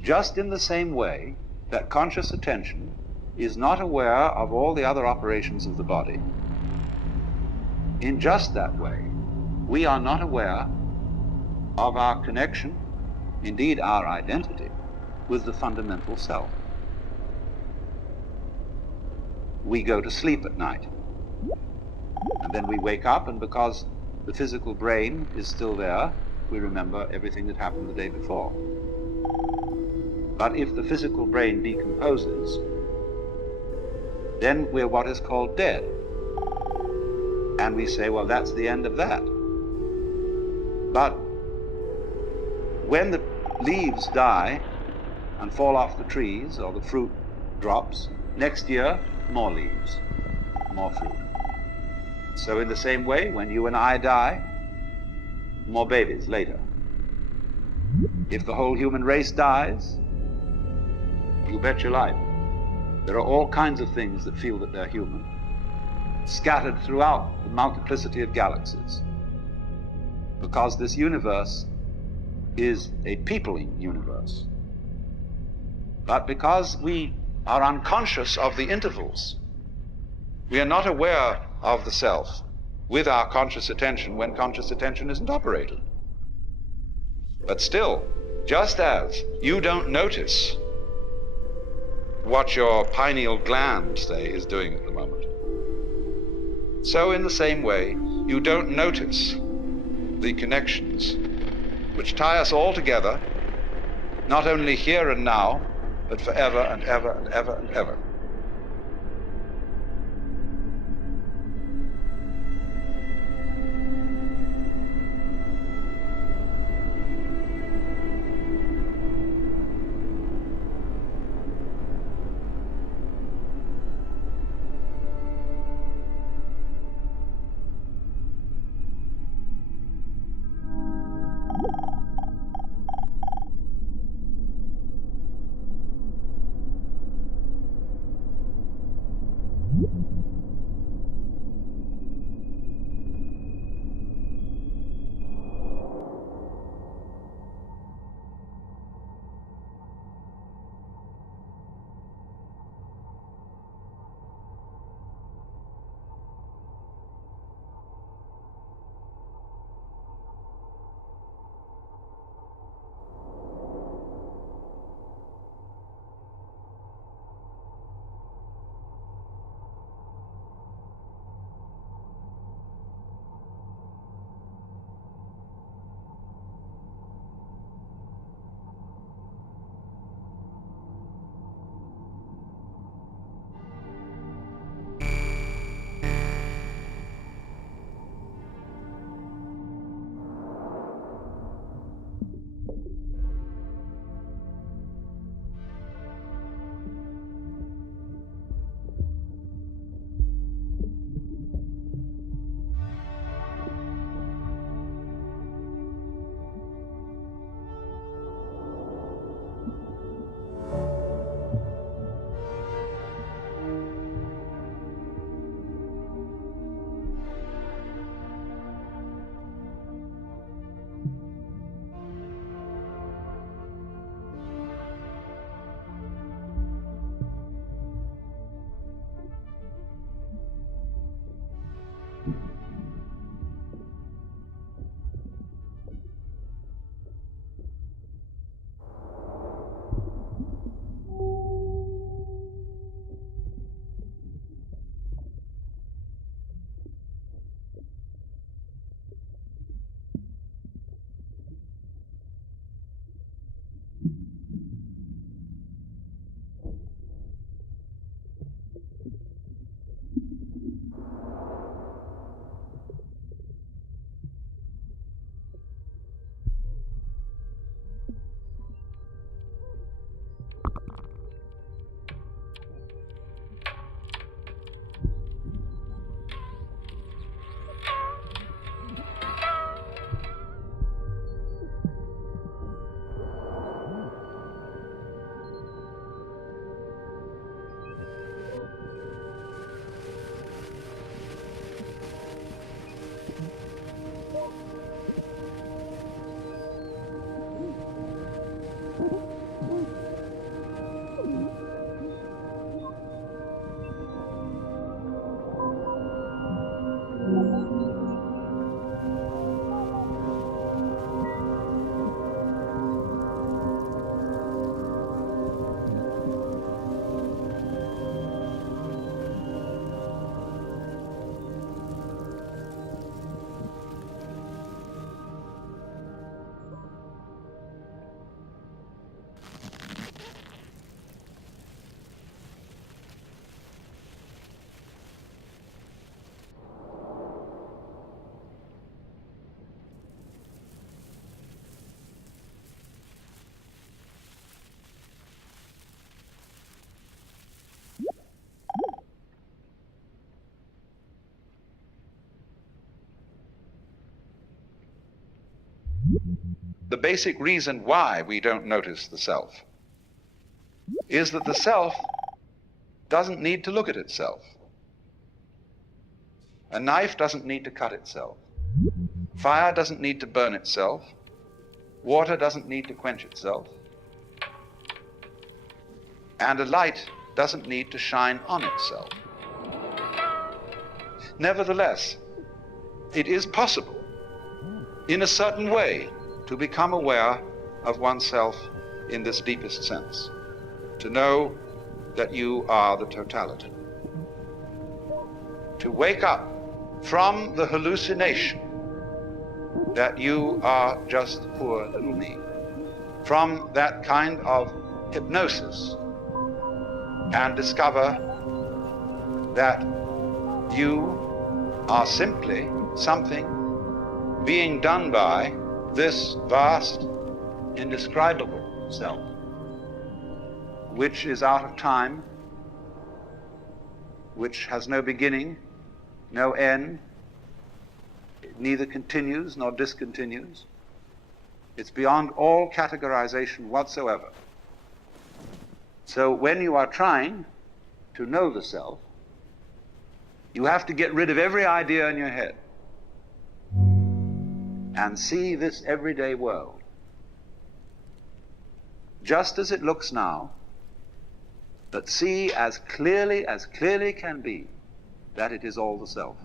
Just in the same way that conscious attention is not aware of all the other operations of the body, in just that way, we are not aware of our connection, indeed our identity, with the fundamental self. We go to sleep at night, and then we wake up, and because the physical brain is still there, we remember everything that happened the day before. But if the physical brain decomposes, then we're what is called dead. And we say, well, that's the end of that. But when the leaves die and fall off the trees, or the fruit drops, next year, more leaves, more fruit. So in the same way, when you and I die, more babies later. If the whole human race dies, you bet your life, there are all kinds of things that feel that they're human, scattered throughout the multiplicity of galaxies. Because this universe is a peopling universe. But because we are unconscious of the intervals, we are not aware of the self with our conscious attention when conscious attention isn't operated. But still, just as you don't notice what your pineal gland, say, is doing at the moment, so in the same way, you don't notice the connections which tie us all together, not only here and now, but forever and ever and ever and ever. The basic reason why we don't notice the self is that the self doesn't need to look at itself. A knife doesn't need to cut itself. Fire doesn't need to burn itself. Water doesn't need to quench itself. And a light doesn't need to shine on itself. Nevertheless, it is possible, in a certain way, to become aware of oneself in this deepest sense, to know that you are the totality. To wake up from the hallucination that you are just poor little me, from that kind of hypnosis, and discover that you are simply something being done by this vast, indescribable self, which is out of time, which has no beginning, no end, it neither continues nor discontinues. It's beyond all categorization whatsoever. So when you are trying to know the self, you have to get rid of every idea in your head and see this everyday world just as it looks now, but see as clearly can be that it is all the self.